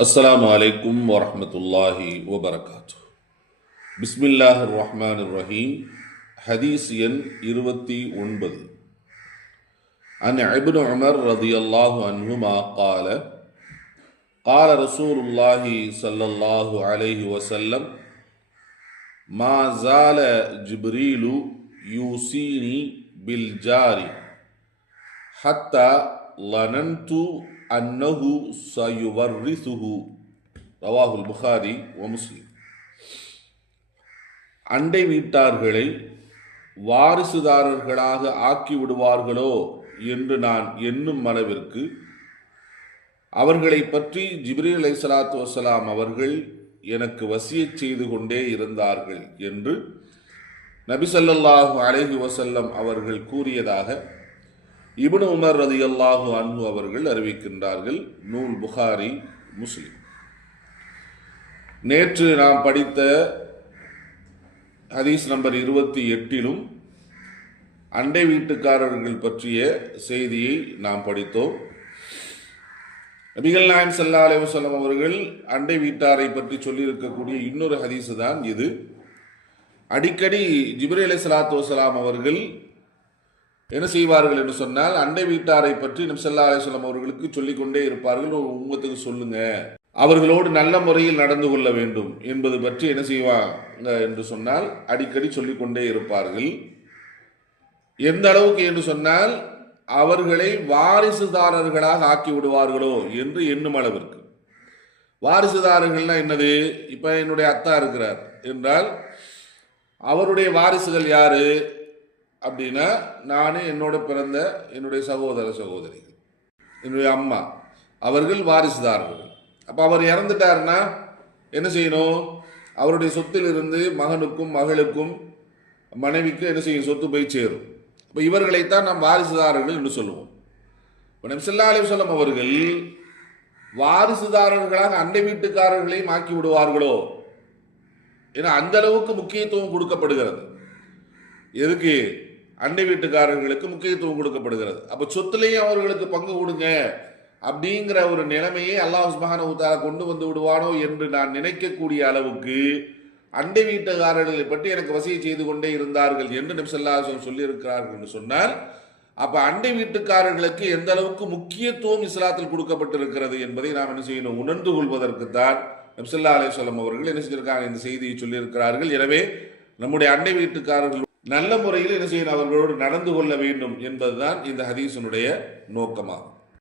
السلام عليكم ورحمة الله وبركاته بسم الله الرحمن الرحيم حديث ين إروتي ونبذ عن ابن عمر رضي الله عنهما قال قال رسول الله صلى الله عليه وسلم ما زال جبريل يوسيني بالجار حتى ظننت அன்னஹு சயுவர்ரிசுஹு ரவாகுல் புகாரி ஓ அண்டை வீட்டார்களை வாரிசுதாரர்களாக ஆக்கி விடுவார்களோ என்று நான் எண்ணும் மனவிற்கு அவர்களை பற்றி ஜிப்ரி அலை சலாத்து வசலாம் அவர்கள் எனக்கு வசியச் செய்து கொண்டே இருந்தார்கள் என்று நபிசல்லாஹு அலைஹி வசல்லம் அவர்கள் கூறியதாக இபுன் உமர் ரதியல்லாஹு அன்பு அவர்கள் அறிவிக்கின்றார்கள் நூல் புகாரி முஸ்லிம். நேற்று நாம் படித்த ஹதீஸ் நம்பர் இருபத்தி எட்டிலும் அண்டை வீட்டுக்காரர்கள் பற்றிய செய்தியை நாம் படித்தோம். நபிகள் நாயம் சல்லா அலைவசல்லம் அவர்கள் அண்டை வீட்டாரை பற்றி சொல்லியிருக்கக்கூடிய இன்னொரு ஹதீஸு தான் இது. அடிக்கடி ஜிப்ரி அலை சலாத்து வலாம் அவர்கள் என்ன செய்வார்கள் என்று சொன்னால் அண்டை வீட்டாரை பற்றி நம்சல்லா அலிஸ்லாம் அவர்களுக்கு சொல்லிக்கொண்டே இருப்பார்கள். ஒரு உம்மத்துக்கு சொல்லுங்க. அவர்களோடு நல்ல முறையில் நடந்து கொள்ள வேண்டும் என்பது பற்றி என்ன செய்வாங்க என்று சொன்னால் அடிக்கடி சொல்லிக்கொண்டே இருப்பார்கள். எந்த அளவுக்கு என்று சொன்னால் அவர்களை வாரிசுதாரர்களாக ஆக்கி விடுவார்களோ என்று எண்ணும் அளவிற்கு வாரிசுதாரர்கள்னா என்னது? இப்போ என்னுடைய அத்தா இருக்கிறார். என்றால் அவருடைய வாரிசுகள் யாரு? அப்படின்னா நான் என்னோட பிறந்த என்னுடைய சகோதர சகோதரிகள் என்னுடைய அம்மா அவர்கள் வாரிசுதாரர்கள். அப்போ அவர் இறந்துட்டாருன்னா என்ன செய்யணும்? அவருடைய சொத்திலிருந்து மகனுக்கும் மகளுக்கும் மனைவிக்கும் என்ன செய்யும்? சொத்து போய் சேரும். இப்போ இவர்களைத்தான் நாம் வாரிசுதாரர்கள் என்று சொல்லுவோம். இப்போ நம்சல்லா அலிவசல்லம் அவர்கள் வாரிசுதாரர்களாக அண்டை வீட்டுக்காரர்களையும் ஆக்கி விடுவார்களோ? ஏன்னா அந்த அளவுக்கு முக்கியத்துவம் கொடுக்கப்படுகிறது. எதுக்கு? அண்டை வீட்டுக்காரர்களுக்கு முக்கியத்துவம் கொடுக்கப்படுகிறது. அப்போ சொத்துலேயும் அவர்களுக்கு பங்கு கொடுங்க. அப்படிங்கிற ஒரு நிலைமையை அல்லாஹ் சுபஹான உத்தால கொண்டு வந்து விடுவானோ என்று நான் நினைக்கக்கூடிய அளவுக்கு அண்டை வீட்டுக்காரர்களை பற்றி எனக்கு வசதி செய்து கொண்டே இருந்தார்கள் என்று நபிசல்லாசம் சொல்லியிருக்கிறார்கள் என்று சொன்னால் அப்போ அண்டை வீட்டுக்காரர்களுக்கு எந்த அளவுக்கு முக்கியத்துவம் இஸ்லாத்தில் கொடுக்கப்பட்டிருக்கிறது என்பதை நாம் என்ன செய்யணும்? உணர்ந்து கொள்வதற்கு தான் நப்சல்லா அலிஸ்லாம் அவர்கள் என்ன செஞ்சிருக்காங்க? இந்த செய்தியை சொல்லியிருக்கிறார்கள். எனவே நம்முடைய அண்டை வீட்டுக்காரர்கள் நல்ல முறையில் என்ன செய்யணும் அவர்களோடு நடந்து கொள்ள வேண்டும் என்பதுதான் இந்த ஹதீஸனுடைய நோக்கமாகும்.